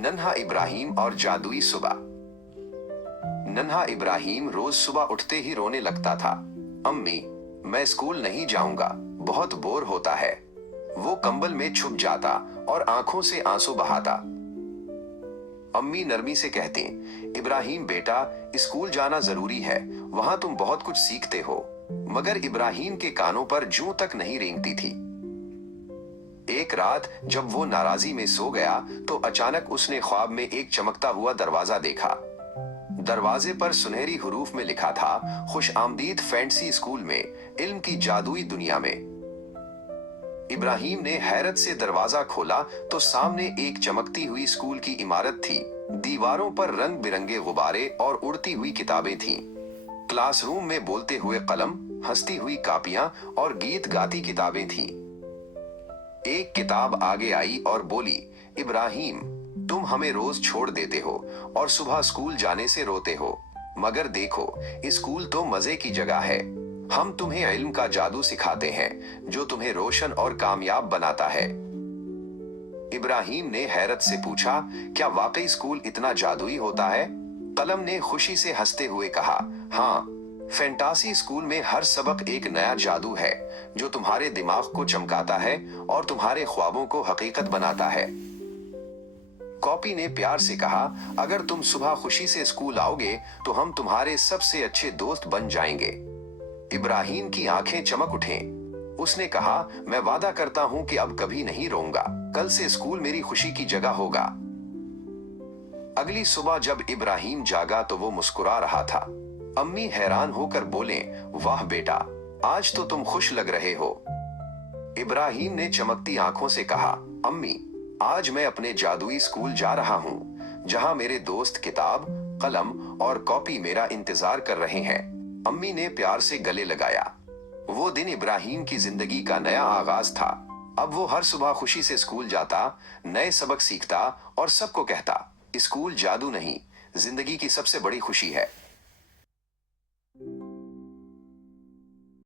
नन्हा इब्राहिम और जादुई सुबह। नन्हा इब्राहिम रोज सुबह उठते ही रोने लगता था। अम्मी, मैं स्कूल नहीं जाऊंगा, बहुत बोर होता है। वो कंबल में छुप जाता और आंखों से आंसू बहाता। अम्मी नरमी से कहती, इब्राहिम बेटा, स्कूल जाना जरूरी है, वहां तुम बहुत कुछ सीखते हो। मगर इब्राहिम के कानों पर जूं तक नहीं रेंगती थी। एक रात जब वो नाराजी में सो गया तो अचानक उसने ख्वाब में एक चमकता हुआ दरवाजा देखा। दरवाजे पर सुनहरी हुरूफ में लिखा था, खुश आमदीद फैंसी स्कूल में, इल्म की जादुई दुनिया में। इब्राहिम ने हैरत से दरवाजा खोला तो सामने एक चमकती हुई स्कूल की इमारत थी। दीवारों पर रंग बिरंगे गुब्बारे और उड़ती हुई किताबें थीं। क्लासरूम में बोलते हुए कलम, हंसती हुई कापियां और गीत गाती किताबें थीं। एक किताब आगे आई और बोली, इब्राहिम, तुम हमें रोज छोड़ देते हो और सुबह स्कूल जाने से रोते हो, मगर देखो, स्कूल तो मजे की जगह है। हम तुम्हें इल्म का जादू सिखाते हैं जो तुम्हें रोशन और कामयाब बनाता है। इब्राहिम ने हैरत से पूछा, क्या वाकई स्कूल इतना जादुई होता है? कलम ने खुशी से हंसते हुए कहा, हाँ, फैंटासी स्कूल में हर सबक एक नया जादू है जो तुम्हारे दिमाग को चमकाता है और तुम्हारे ख्वाबों को हकीकत बनाता है। कॉपी ने प्यार से कहा, अगर तुम सुबह खुशी से स्कूल आओगे तो हम तुम्हारे सबसे अच्छे दोस्त बन जाएंगे। इब्राहिम की आंखें चमक उठें। उसने कहा, मैं वादा करता हूं कि अब कभी नहीं रोऊंगा। कल से स्कूल मेरी खुशी की जगह होगा। अगली सुबह जब इब्राहिम जागा तो वो मुस्कुरा रहा था। अम्मी हैरान होकर बोले, वाह बेटा, आज तो तुम खुश लग रहे हो। इब्राहिम ने चमकती आंखों से कहा, अम्मी, आज मैं अपने जादुई स्कूल जा रहा हूँ, जहाँ मेरे दोस्त किताब, कलम और कॉपी मेरा इंतजार कर रहे हैं। अम्मी ने प्यार से गले लगाया। वो दिन इब्राहिम की जिंदगी का नया आगाज था। अब वो हर सुबह खुशी से स्कूल जाता, नए सबक सीखता और सबको कहता, स्कूल जादू नहीं, जिंदगी की सबसे बड़ी खुशी है।